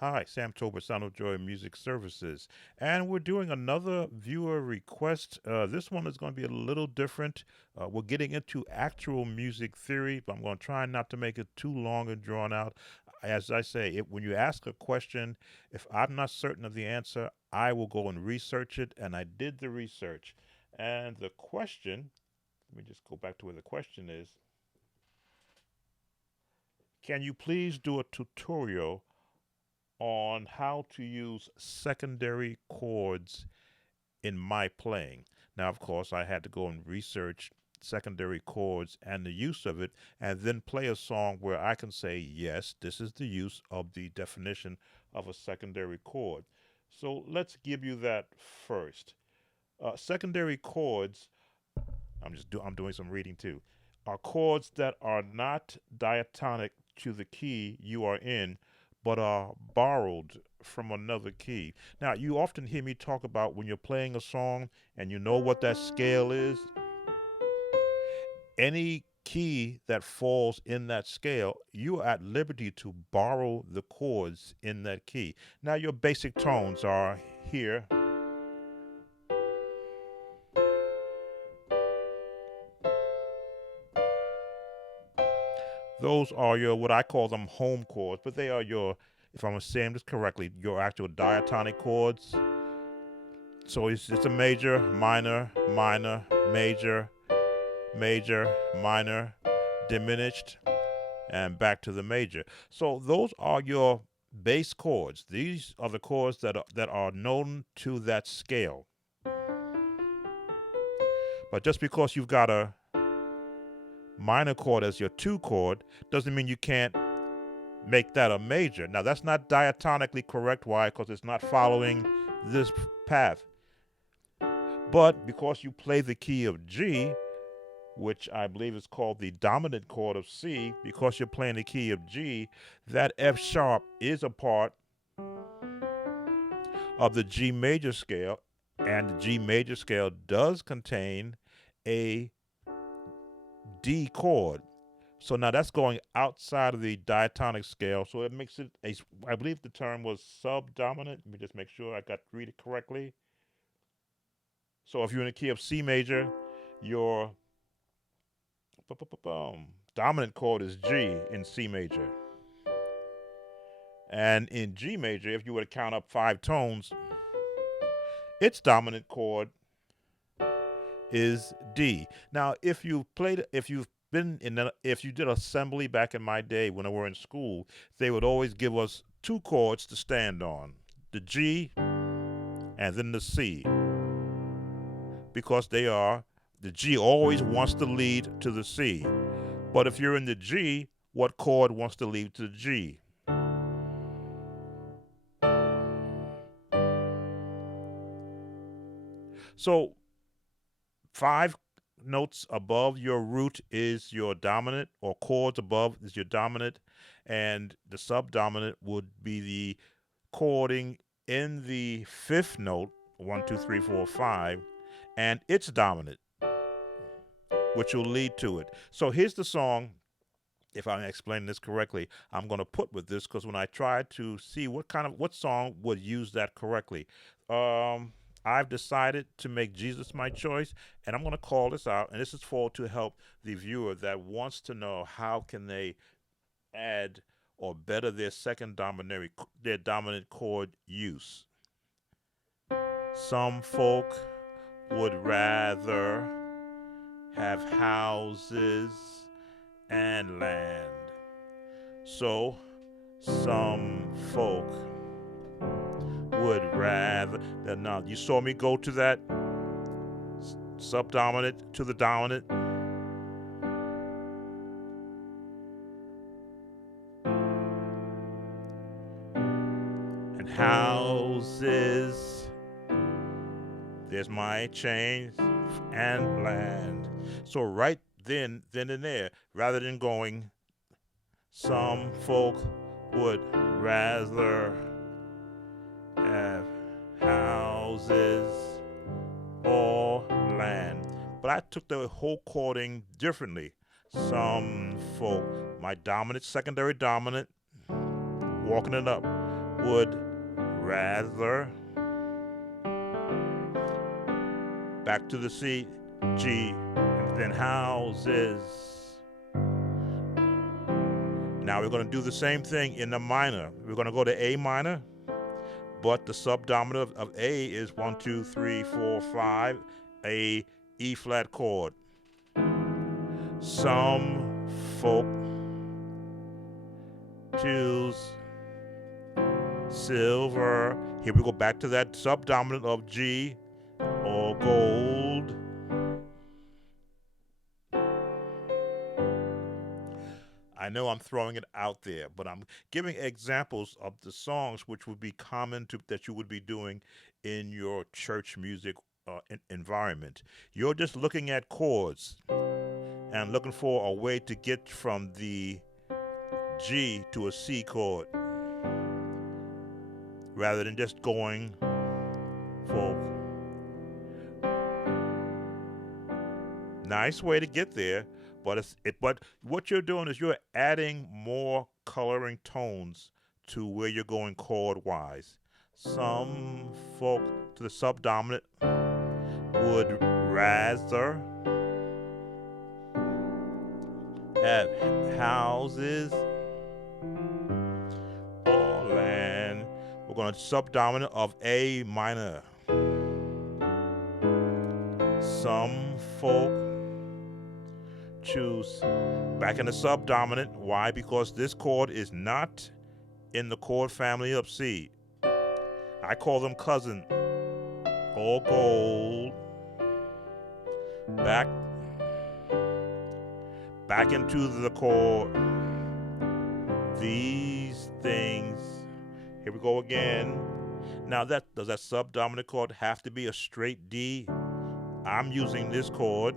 Hi, Sam Tolbert, Sound of Joy Music Services. And we're doing another viewer request. This one is going to be a little different. We're getting into actual music theory, but I'm going to try not to make it too long and drawn out. As I say, when you ask a question, if I'm not certain of the answer, I will go and research it. And I did the research. And the question, let me just go back to where the question is. Can you please do a tutorial on how to use secondary chords in my playing? Now, of course, I had to go and research secondary chords and the use of it, and then play a song where I can say, yes, this is the use of the definition of a secondary chord. So let's give you that first. Secondary chords, I'm doing some reading too, are chords that are not diatonic to the key you are in, but are borrowed from another key. Now, you often hear me talk about when you're playing a song and you know what that scale is, any key that falls in that scale, you are at liberty to borrow the chords in that key. Now, your basic tones are here. Those are your, what I call them, home chords, but they are your, if I'm saying this correctly, your actual diatonic chords. So it's a major, minor, minor, major, major, minor, diminished, and back to the major. So those are your bass chords. These are the chords that are known to that scale. But just because you've got a minor chord as your two chord doesn't mean you can't make that a major. Now, that's not diatonically correct. Why? Because it's not following this path. But because you play the key of G, which I believe is called the dominant chord of C, because you're playing the key of G, that F sharp is a part of the G major scale, and the G major scale does contain a D chord. So now that's going outside of the diatonic scale. So it makes it a, I believe the term was subdominant. Let me just make sure I got to read it correctly. So if you're in the key of C major, your dominant chord is G in C major. And in G major, if you were to count up 5 tones, its dominant chord is D. Now, if you've been if you did assembly back in my day when I were in school, they would always give us 2 chords to stand on, the G and then the C, because the G always wants to lead to the C. But if you're in the G, what chord wants to lead to the G? So 5 notes above your root is your dominant, or chords above is your dominant, and the subdominant would be the chording in the 5th note, 1, 2, 3, 4, 5, and its dominant, which will lead to it. So here's the song. If I'm explaining this correctly, I'm going to put with this, because when I tried to see what song would use that correctly, I've decided to make Jesus my choice, and I'm going to call this out. And this is to help the viewer that wants to know how can they add or better their dominant chord use. Some folk would rather have houses and land. So some folk would rather. Now, you saw me go to that subdominant to the dominant. And houses, there's my change, and land. So right then and there, rather than going, some folk would rather have houses or land. But I took the whole chording differently. Some folk, my dominant, secondary dominant, walking it up. would rather. Back to the C, G, and then houses. Now we're going to do the same thing in the minor. We're going to go to A minor, but the subdominant of A is 1, 2, 3, 4, 5, a E flat chord. Some folk choose silver. Here we go back to that subdominant of G or gold. I know I'm throwing it out there, but I'm giving examples of the songs which would be common to that you would be doing in your church music environment. You're just looking at chords and looking for a way to get from the G to a C chord rather than just going for nice way to get there. But what you're doing is you're adding more coloring tones to where you're going chord wise. Some folk to the subdominant would rather have houses or land. We're going to subdominant of A minor. Some folk choose back in the subdominant. Why? Because this chord is not in the chord family of C. I call them cousin or gold. Back into the chord. These things. Here we go again. Now does that subdominant chord have to be a straight D? I'm using this chord.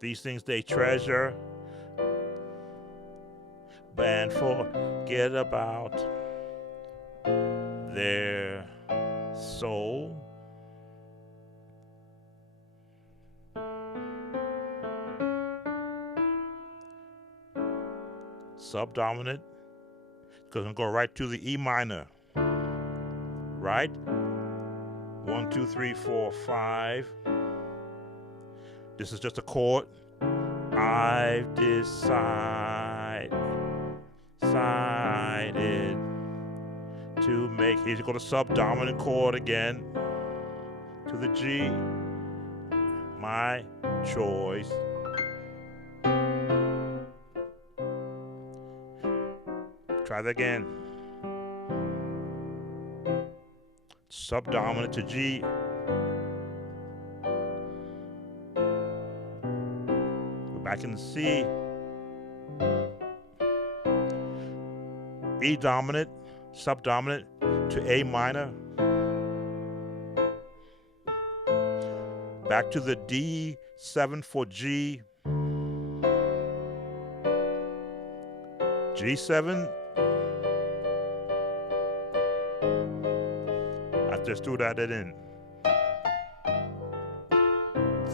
These things they treasure and forget about their soul. Subdominant, because I'm going to go right to the E minor. Right? 1, 2, 3, 4, 5. This is just a chord. I've decided to make. Here you go to subdominant chord again. To the G. My choice. Try that again. Subdominant to G. We're back in C. E dominant, subdominant to A minor. Back to the D7 for G. G7. I just threw that in.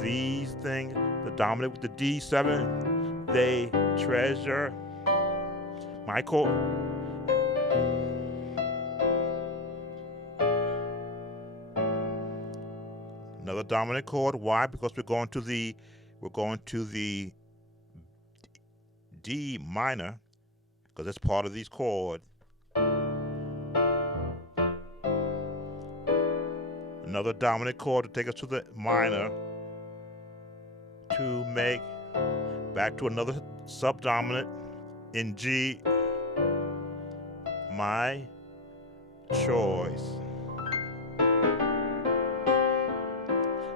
These things, the dominant with the D7, they treasure my chord. Another dominant chord. Why? Because we're going to the D minor, because that's part of these chords. Another dominant chord to take us to the minor to make back to another subdominant in G. My choice.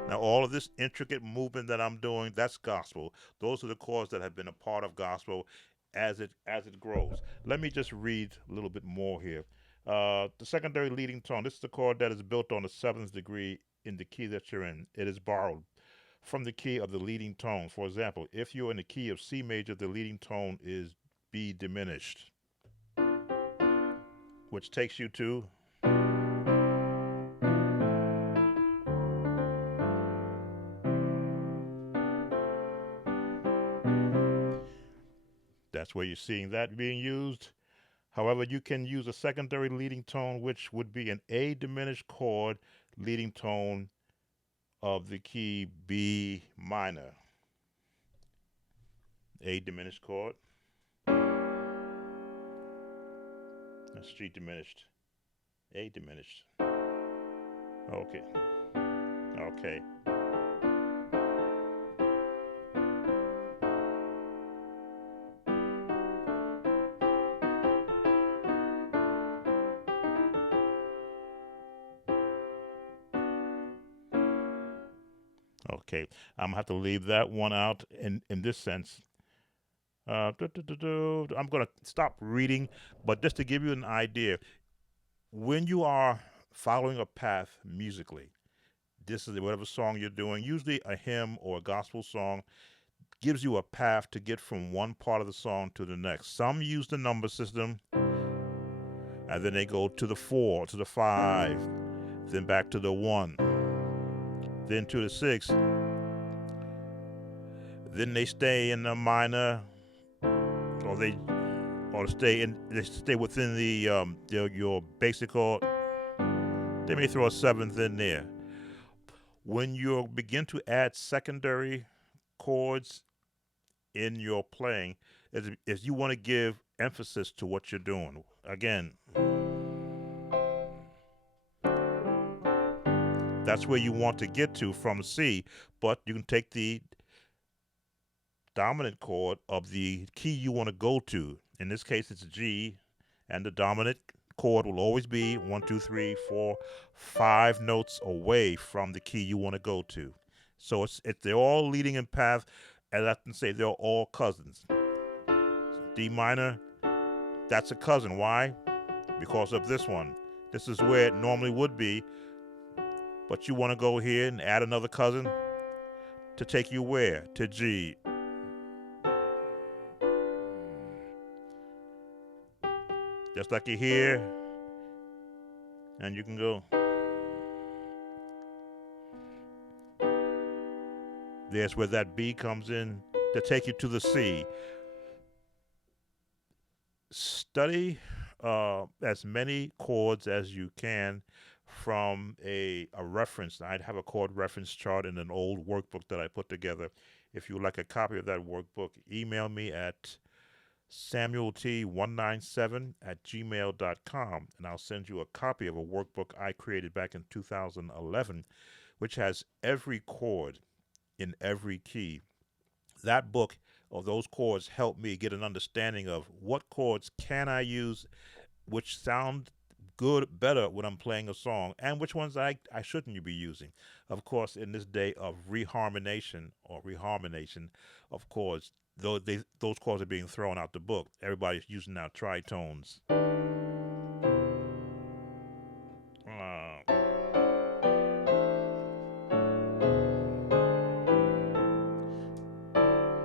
Now all of this intricate movement that I'm doing, that's gospel. Those are the chords that have been a part of gospel as it grows. Let me just read a little bit more here. The secondary leading tone. This is the chord that is built on the 7th degree in the key that you're in. It is borrowed from the key of the leading tone. For example, if you're in the key of C major, the leading tone is B diminished, which takes you to That's where you're seeing that being used. However, you can use a secondary leading tone, which would be an A diminished chord leading tone of the key B minor. A diminished chord. That's G diminished. A diminished. Okay. Okay. Okay. I'm gonna have to leave that one out in this sense. I'm gonna stop reading, but just to give you an idea, when you are following a path musically, this is whatever song you're doing, usually a hymn or a gospel song, gives you a path to get from one part of the song to the next. Some use the number system, and then they go to the 4, to the 5, then back to the 1, then to the 6, then they stay in the minor, or they stay within your basic chord. They may throw a 7th in there. When you begin to add secondary chords in your playing, is you want to give emphasis to what you're doing. Again, that's where you want to get to from C, but you can take the dominant chord of the key you want to go to. In this case, it's G, and the dominant chord will always be 1, 2, 3, 4, 5 notes away from the key you want to go to. So they're all leading in path, as I can say, they're all cousins. D minor, that's a cousin. Why? Because of this one. This is where it normally would be, but you want to go here and add another cousin to take you where? To G. Just like you hear, and you can go. There's where that B comes in to take you to the C. Study as many chords as you can from a reference. I'd have a chord reference chart in an old workbook that I put together. If you would like a copy of that workbook, email me at samuelt197@gmail.com, and I'll send you a copy of a workbook I created back in 2011, which has every chord in every key. That book or those chords helped me get an understanding of what chords can I use, which sound good, better when I'm playing a song, and which ones I shouldn't be using. Of course, in this day of reharmonation of chords, those chords are being thrown out the book. Everybody's using now tritones.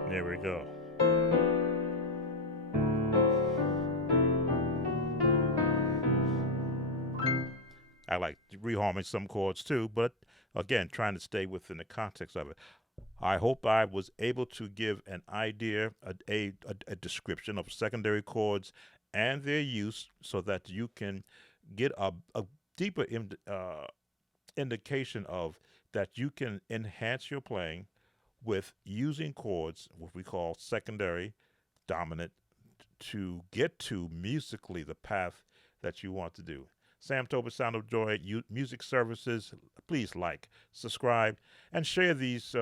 There we go. I like reharming some chords too, but again, trying to stay within the context of it. I hope I was able to give an idea, a description of secondary chords and their use so that you can get a deeper indication of that you can enhance your playing with using chords, what we call secondary, dominant, to get to musically the path that you want to do. Sam Tobin, Sound of Joy, Music Services. Please like, subscribe, and share these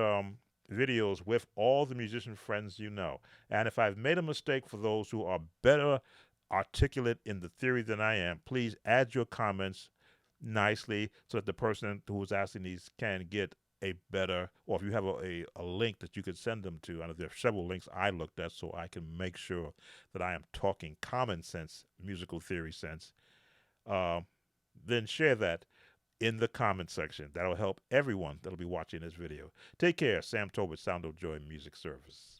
videos with all the musician friends you know. And if I've made a mistake, for those who are better articulate in the theory than I am, please add your comments nicely so that the person who is asking these can get a better, or if you have a link that you could send them to. And there are several links I looked at so I can make sure that I am talking common sense, musical theory sense. Then share that in the comment section. That'll help everyone that'll be watching this video. Take care. Sam Tobin, Sound of Joy Music Service.